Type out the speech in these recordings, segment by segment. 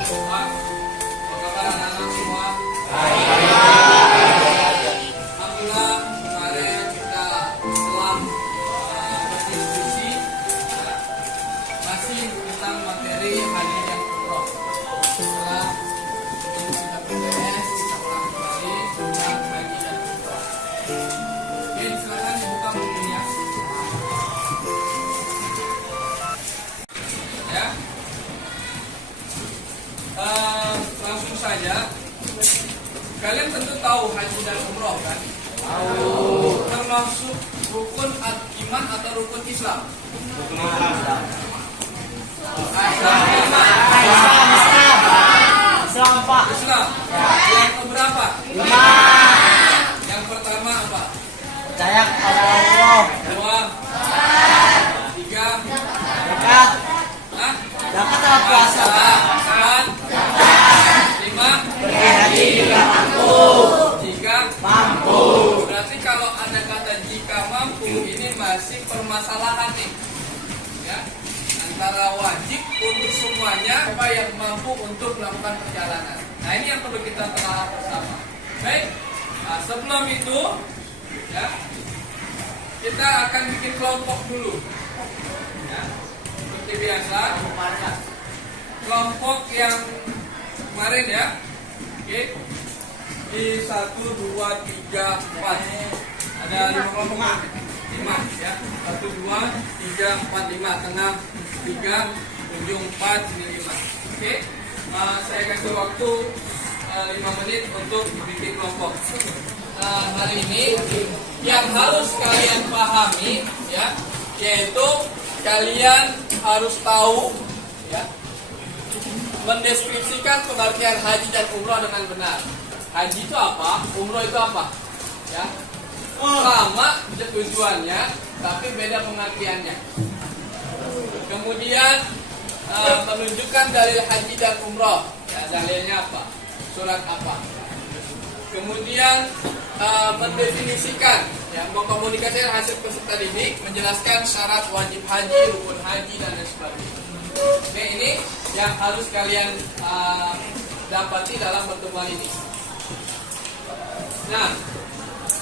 Pak, apa kabar anak-anak semua? Alhamdulillah, kemarin kita telah berdiskusi masih tentang materi haji dan umroh. Setelah ini sudah beres, kita ulang kembali tentang haji dan umroh. Oke, silakan dibuka bukunya. Ya. Langsung saja. Kalian tentu tahu haji dan umroh kan? Tahu. Termasuk rukun iman atau rukun Islam? Rukun Islam. Islam Pak. Islam. Yang keberapa? 5. Yang pertama apa? Percaya kepada Allah. 2. 3. Zakat. Hah? Zakat atau puasa? 4. 5. Pergi haji jika mampu. 3. Mampu. Berarti kalau ada kata jika mampu, ini masih permasalahan nih, ya, antara wajib untuk semuanya apa yang mampu untuk melakukan perjalanan. Nah, ini yang perlu kita telah bersama. Baik, nah, sebelum itu, ya, kita akan bikin kelompok dulu, ya, seperti biasa. Kelompok yang kemarin ya, oke. Di 1, 2, 3, 4 ada 5 kelompok, 5 ya, 1, 2, 3, 4, 5, tengah 3, ujung 4, sini 5. Oke, saya kasih waktu 5 menit untuk bikin kelompok. Hari ini yang harus kalian pahami ya, yaitu kalian harus tahu ya, mendeskripsikan pengertian haji dan umroh dengan benar. Haji itu apa? Umroh itu apa? Ya, sama tujuannya, tapi beda pengertiannya. Kemudian menunjukkan dalil haji dan umroh. Ya, dalilnya apa? Surat apa? Kemudian mendefinisikan, ya, mengkomunikasikan hasil peserta didik, menjelaskan syarat wajib haji, rukun haji dan lain sebagainya. Oke, ini yang harus kalian dapati dalam pertemuan ini. Nah,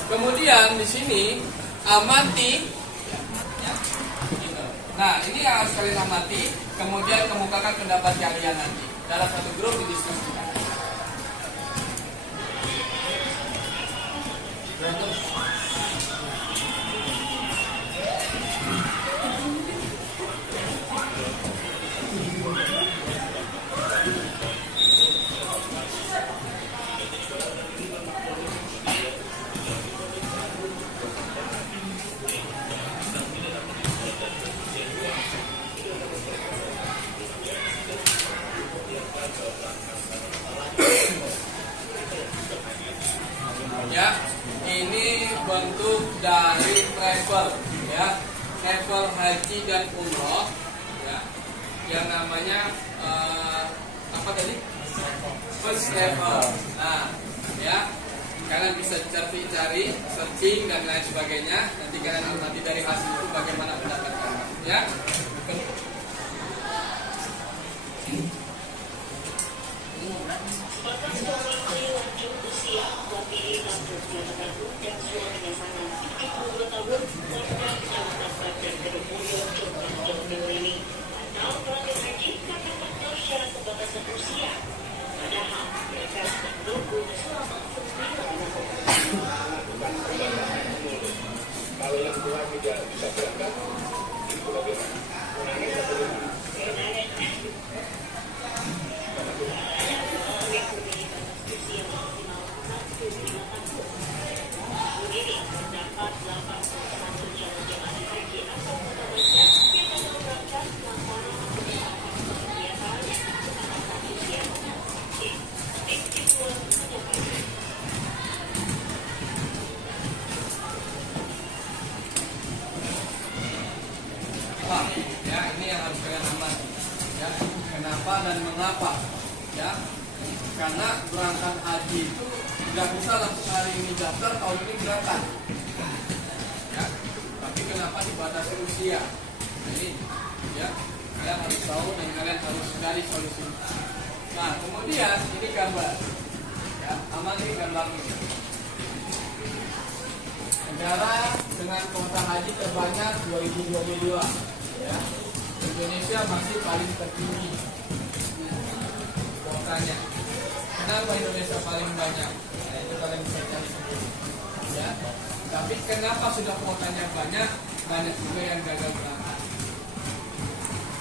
kemudian di sini amati. Ya, gitu. Nah, ini yang harus kalian amati. Kemudian kemukakan pendapat kalian nanti dalam satu grup didiskusikan. Ya, ini bentuk dari travel, ya, travel haji dan umroh, ya, yang namanya apa tadi? First travel. Nah, ya, kalian bisa cari, searching dan lain sebagainya. Nanti kalian amati dari hasil itu bagaimana pendapat kalian, ya. Kalau yang tua tidak bisa berangkat, itu bagaimana? Ya, ini yang harus kalian amati. Ya, kenapa dan mengapa? Ya, karena berangkat haji itu nggak bisa langsung hari ini daftar, tahun ini berangkat. Ya, tapi kenapa dibatasi usia? Ini, ya, kalian harus tahu dan kalian harus cari solusinya. Nah, kemudian ini gambar. Ya, aman ini gambar ini. Negara dengan kuota haji terbanyak 2022. Ya. Indonesia masih paling tertinggi kuotanya. Kenapa Indonesia paling banyak? Nah, itu kalian bisa cari sendiri. Ya. Tapi kenapa sudah kuotanya banyak? Banyak juga yang gagal berangkat.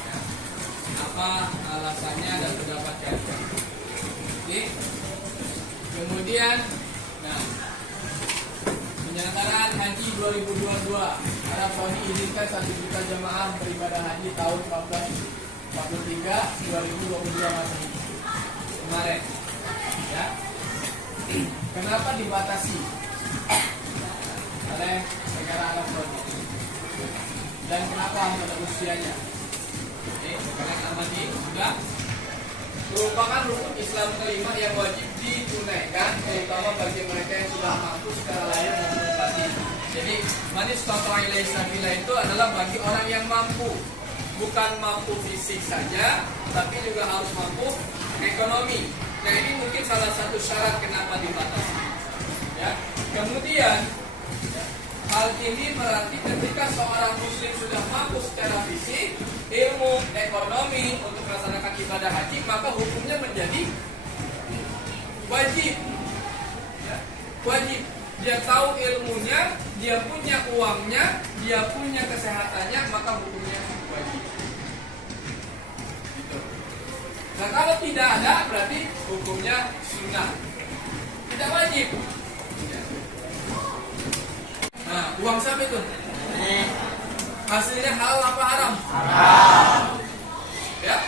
Ya. Apa alasannya dan pendapat kalian? Oke. Kemudian, nah, penyelenggaraan haji 2022. Arab Saudi izinkan 1 juta jemaah beribadah haji tahun 1443 2022 Masehi kemarin. Ya. Kenapa dibatasi oleh negara Arab Saudi? Dan kenapa harus ada usianya? Oke, kalian amati sudah. Merupakan rukun Islam kelima yang wajib ditunaikan, terutama bagi mereka yang sudah mampu secara lahir maupun batin. Jadi, manis total sabila itu adalah bagi orang yang mampu, bukan mampu fisik saja, tapi juga harus mampu ekonomi. Nah, ini mungkin salah satu syarat kenapa dibatasi. Ya. Kemudian, hal ini berarti ketika seorang muslim sudah mampu secara fisik, ilmu, ekonomi untuk melaksanakan ibadah haji, maka hukumnya menjadi wajib. Ya, wajib. Dia tahu ilmunya, dia punya uangnya, dia punya kesehatannya, maka hukumnya wajib. Gitu. Nah, kalau tidak ada, berarti hukumnya sunnah, tidak wajib. Ya. Nah, uang siapa itu? Hasilnya halal apa haram? Haram. Ya,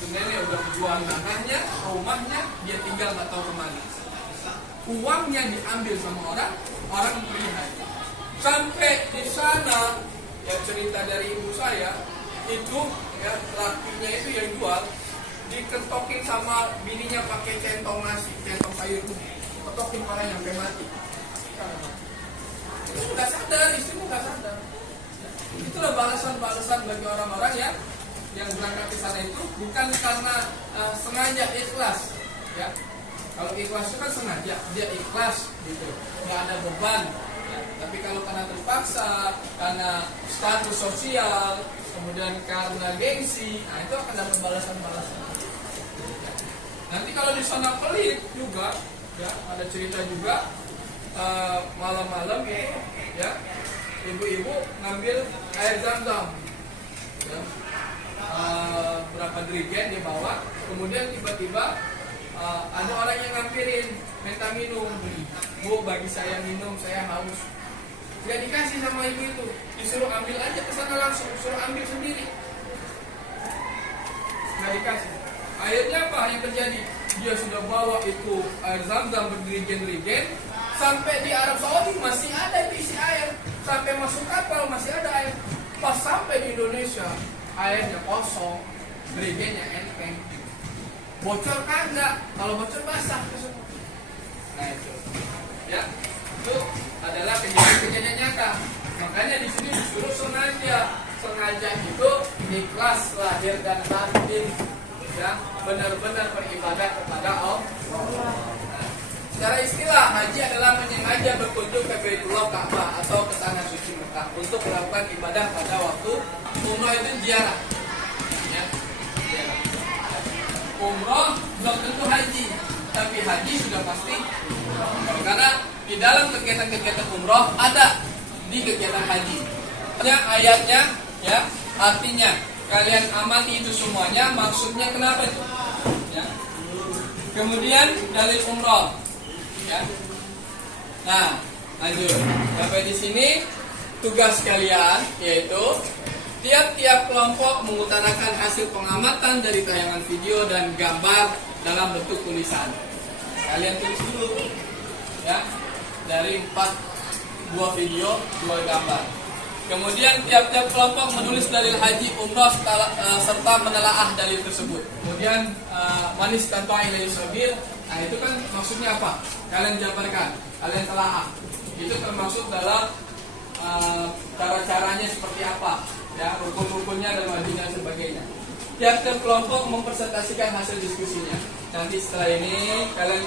sebenarnya udah jual tanahnya, rumahnya, dia tinggal nggak tahu kemana. Uangnya diambil sama orang, orang pergi haji. Sampai di sana, ya cerita dari ibu saya, itu ya lakinya itu yang jual, diketokin sama bininya pakai centong nasi, centong sayur itu, ketokin palanya sampai mati. Itu nggak sadar, istrimu nggak sadar. Itulah balasan-balasan bagi orang-orang yang berangkat ke sana itu bukan karena sengaja ikhlas, ya. Kalau ikhlas itu kan sengaja, dia ikhlas gitu, nggak ada beban. Ya. Tapi kalau karena terpaksa, karena status sosial, kemudian karena gengsi, nah itu akan dapat balasan-balasan. Ya. Nanti kalau di sana pelit juga, ya ada cerita juga malam-malam ya. Ibu-ibu ngambil air zam-zam, ya. Berapa dirigen dia bawa, kemudian tiba-tiba ada orang yang ngampirin, minta minum. Bu, bagi saya minum, saya haus. Tidak dikasih sama ibu itu, disuruh ambil aja ke sana langsung, suruh ambil sendiri. Tidak dikasih. Akhirnya apa yang terjadi? Dia sudah bawa itu air zam-zam berdirigen-dirigen, sampai di Arab Saudi masih ada isi air. Sampai masuk kapal masih ada air. Pas sampai di Indonesia, airnya kosong, dirigennya enteng. Bocor kagak? Kalau bocor basah. Nah itu, ya, itu adalah kejadian-kejadian nyata. Makanya di sini disuruh sengaja itu ikhlas lahir dan batin, ya, benar-benar beribadah kepada Allah. Secara istilah, haji adalah menyengaja berkunjung ke Baitullah Ka'bah atau ke tanah suci Mekah untuk melakukan ibadah pada waktu umrah itu ziarah. Ya, ziarah. Umrah belum tentu haji, tapi haji sudah pasti. Karena di dalam kegiatan-kegiatan umrah ada di kegiatan haji. Ayatnya, ya, artinya kalian amati itu semuanya. Maksudnya kenapa itu? Ya. Kemudian dalil umrah. Ya. Nah, lanjut. Sampai di sini tugas kalian yaitu tiap-tiap kelompok mengutarakan hasil pengamatan dari tayangan video dan gambar dalam bentuk tulisan. Kalian tulis dulu, ya, dari 4 buah video, 2 gambar. Kemudian tiap-tiap kelompok menulis dalil haji umrah serta menelaah dalil tersebut. Kemudian manis tanpa ilai sabir. Nah itu kan maksudnya apa? Kalian jabarkan, kalian telaah. Itu termasuk dalam cara-caranya seperti apa, ya, rukun-rukunnya dan wajibnya dan sebagainya. Tiap-tiap kelompok mempresentasikan hasil diskusinya. Nanti setelah ini kalian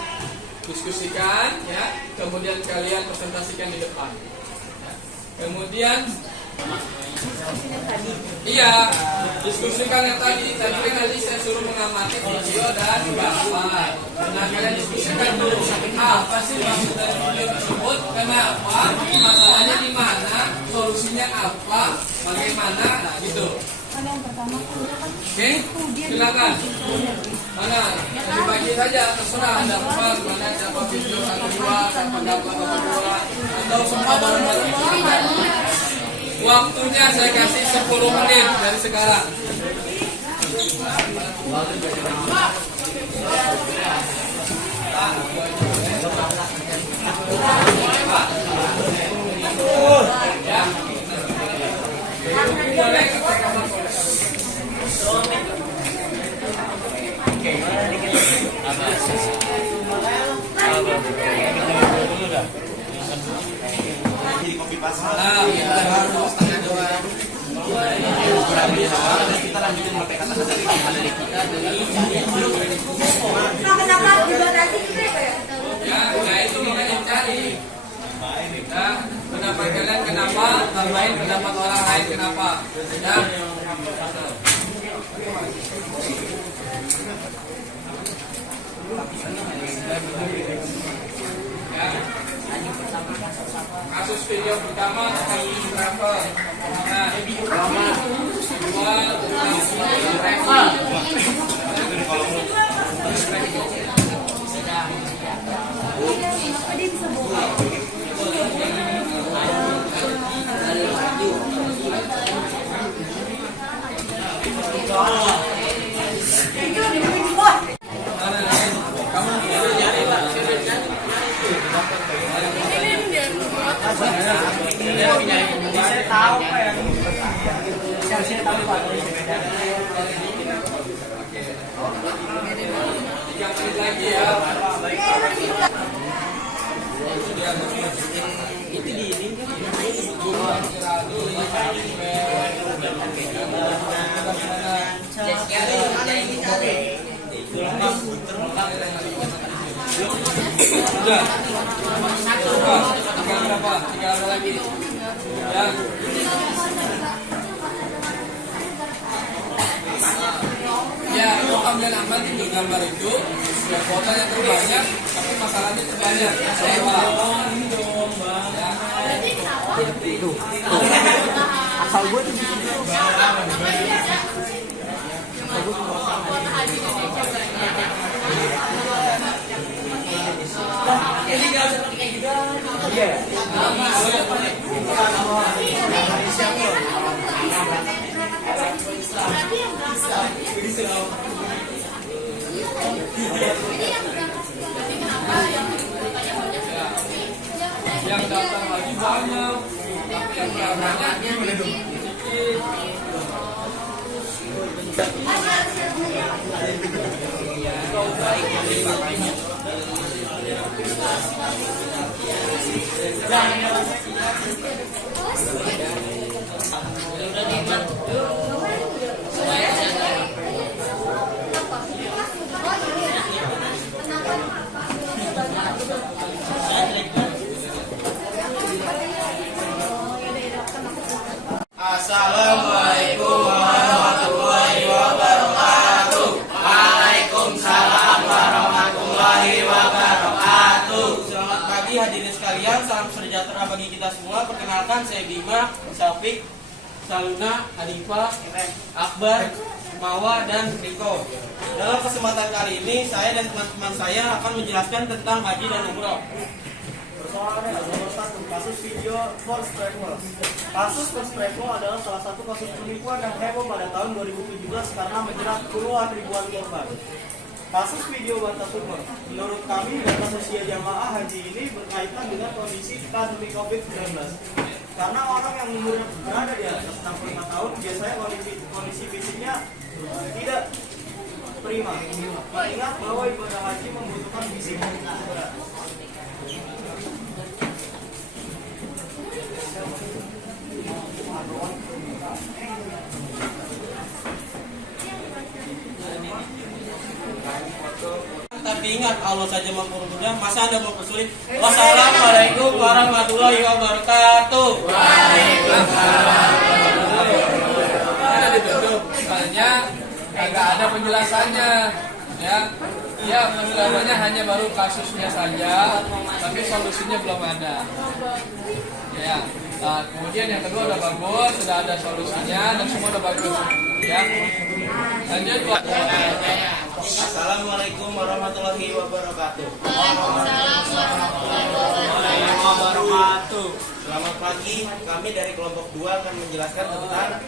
diskusikan ya, kemudian kalian presentasikan di depan. Ya. Kemudian iya, diskusikan yang tadi kan nanti saya suruh mengamati video dan gambar. Nah, kalian diskusikan dulu apa sih maksud dari video tersebut, kenapa, masalahnya di mana, solusinya apa, bagaimana, nah gitu. Oke, silakan. Mana? Dibagi saja, terserah Anda apa, mana siapa video satu dua, siapa gambar satu dua, atau semua bareng-bareng. Waktunya saya kasih 10 menit dari sekarang. Ya. Boleh. Kita lanjutin sampai kata-kata dari kita Kenapa dibatasi kita ya? Ya, nah itu makanya cari. Ya, pendapat kalian kenapa, tambahin pendapat orang lain kenapa. Ya. Ya. Kasus video pertama kasus berapa? Nah, kedua Kenapa dia bisa bohong? saya tahu Pak ya. Saya tahu Pak. 3 menit lagi ya. Itu di ini Sudah. Tinggal berapa? Tinggal apa lagi? Ya. Ya, itu kalian aman itu gambar itu. Ya, fotonya terbanyak, tapi masalahnya terbanyak. Ini dong, Bang. Ya. asal gue tuh Yang datang lagi banyak, tapi yang nggak banyaknya sedikit. Assalamualaikum warahmatullahi wabarakatuh. Waalaikumsalam warahmatullahi wabarakatuh. Selamat pagi hadirin sekalian, salam sejahtera bagi kita semua. Perkenalkan, saya Bima, Syafiq, Saluna, Hanifah, Akbar, Mawa, dan Riko. Dalam kesempatan kali ini, saya dan teman-teman saya akan menjelaskan tentang haji dan umroh. Persoalannya adalah satu kasus video First Travel. Kasus First Travel adalah salah satu kasus penipuan yang heboh pada tahun 2017 karena menjerat puluhan ribuan korban. Kasus video Batas Sumber. Menurut kami, data sosial jamaah haji ini berkaitan dengan kondisi pandemi COVID-19. Karena orang yang umurnya berada di atas 65 tahun biasanya kondisi fisiknya tidak prima. Ingat bahwa ibadah haji membutuhkan fisik yang berat. Tapi ingat, Allah saja mampu mudah, masa Anda mau persulit? Wassalamualaikum warahmatullahi wabarakatuh. Ada ditutup, soalnya kagak ada penjelasannya, ya. Ya, penjelasannya hanya baru kasusnya saja, tapi solusinya belum ada. Ya. Nah, kemudian yang kedua udah bagus, sudah ada solusinya dan semua udah bagus. Ya. Lanjut, Pak. Assalamualaikum warahmatullahi wabarakatuh. Selamat pagi, kami dari kelompok 2 akan menjelaskan tentang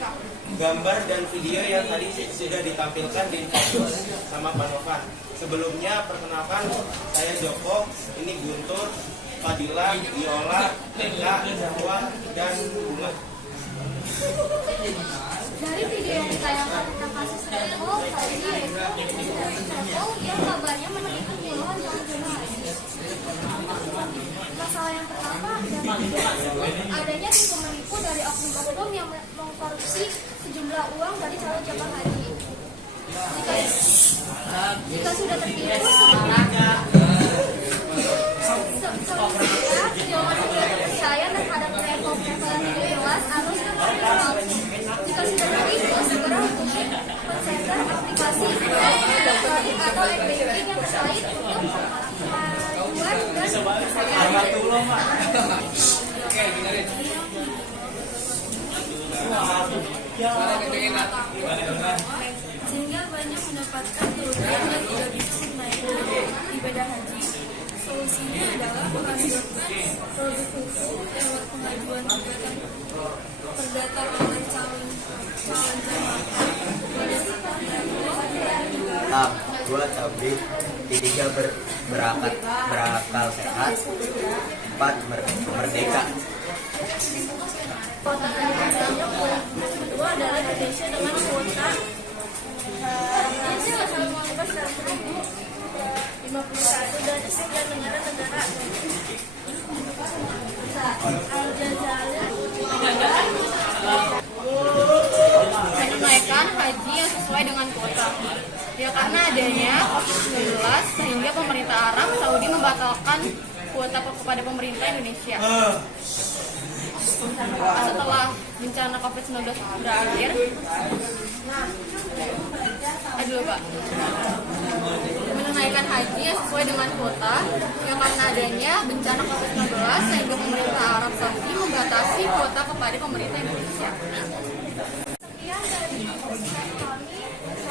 gambar dan video yang tadi sudah ditampilkan di kampus sama Pak Novan. Sebelumnya perkenalkan, saya Joko, ini Guntur, Fadila, Viola, Eka, Jawa, dan Bunga. Dari video yang ditayangkan tentang kasus Revo, kali ini yaitu Revo yang kabarnya menemukan puluhan calon jemaah haji. Masalah yang pertama adanya tipu menipu dari oknum-oknum yang mengkorupsi sejumlah uang dari calon jemaah haji. Jika sudah tertipu, sebenarnya dia masih tidak percaya terhadap Revo yang tidak jelas atau sudah tertipu. Jika sudah tertipu, segera hubungi center aplikasi atau e-banking yang terkait untuk pengaduan dan penyelesaian. Oke, dengerin. Suara kedengeran. Sehingga banyak mendapatkan kerugian dan tidak bisa menunaikan ibadah haji. Solusinya adalah mengajukan produk hukum lewat pengajuan gugatan perdata oleh calon jemaah. Dua tablik, 3 berakal sehat, 4 merdeka. Kota kedua adalah Indonesia dengan kuota 51 dari 9 negara-negara. Menunaikan haji yang sesuai dengan kuota. Ya, karena adanya COVID-19 sehingga pemerintah Arab Saudi membatalkan kuota kepada pemerintah Indonesia. Setelah bencana COVID-19 berakhir, menunaikan haji yang sesuai dengan kuota yang karena adanya bencana COVID-19 sehingga pemerintah Arab Saudi membatasi kuota kepada pemerintah Indonesia. Sekian dari kami.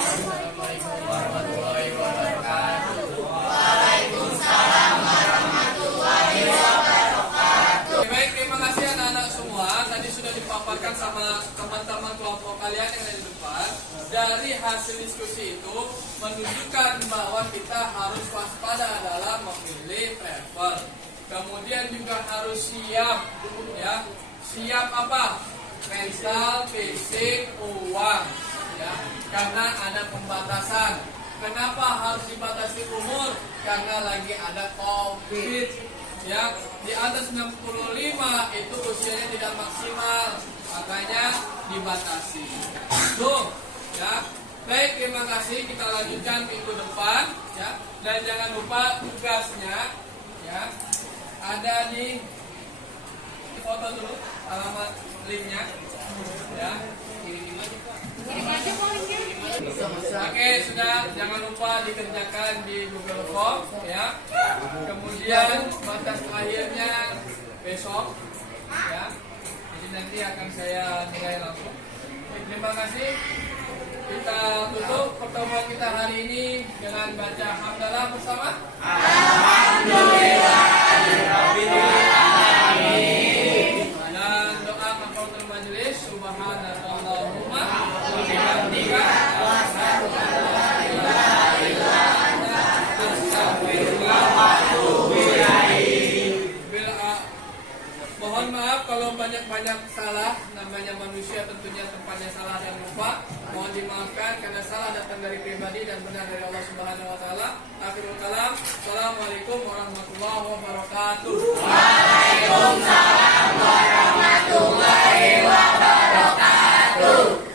Assalamualaikum warahmatullahi wabarakatuh. Waalaikumsalam warahmatullahi wabarakatuh. Baik, terima kasih anak-anak semua. Tadi sudah dipaparkan sama teman-teman kelompok kalian yang ada di depan. Dari hasil diskusi itu menunjukkan bahwa kita harus waspada dalam memilih travel. Kemudian juga harus siap, ya. Siap apa? Mental, fisik, uang, ya. Karena ada pembatasan. Kenapa harus dibatasi umur? Karena lagi ada COVID, ya. Di atas 65 itu usianya tidak maksimal, makanya dibatasi. Tuh, ya. Baik, terima kasih. Kita lanjutkan minggu depan, ya. Dan jangan lupa tugasnya, ya. Ada di foto dulu alamat linknya, ya. Oke, sudah. Jangan lupa dikerjakan di Google Form, ya. Kemudian batas terakhirnya besok, ya. Jadi nanti akan saya nilai langsung. Terima kasih. Kita tutup pertemuan kita hari ini dengan baca hamdalah bersama. Alhamdulillah. Dan doa kafaratul majelis. Subhanallahumma wa bihamdika asyhadu an la ilaha illa anta astaghfiruka wa atubu ilaik. Mohon maaf kalau banyak-banyak salah, namanya manusia tentunya tempatnya salah dan lupa. Mohon dimaafkan karena salah datang dari pribadi dan benar dari Allah Subhanahu wa taala. Akhirul kalam. Assalamualaikum warahmatullahi wabarakatuh.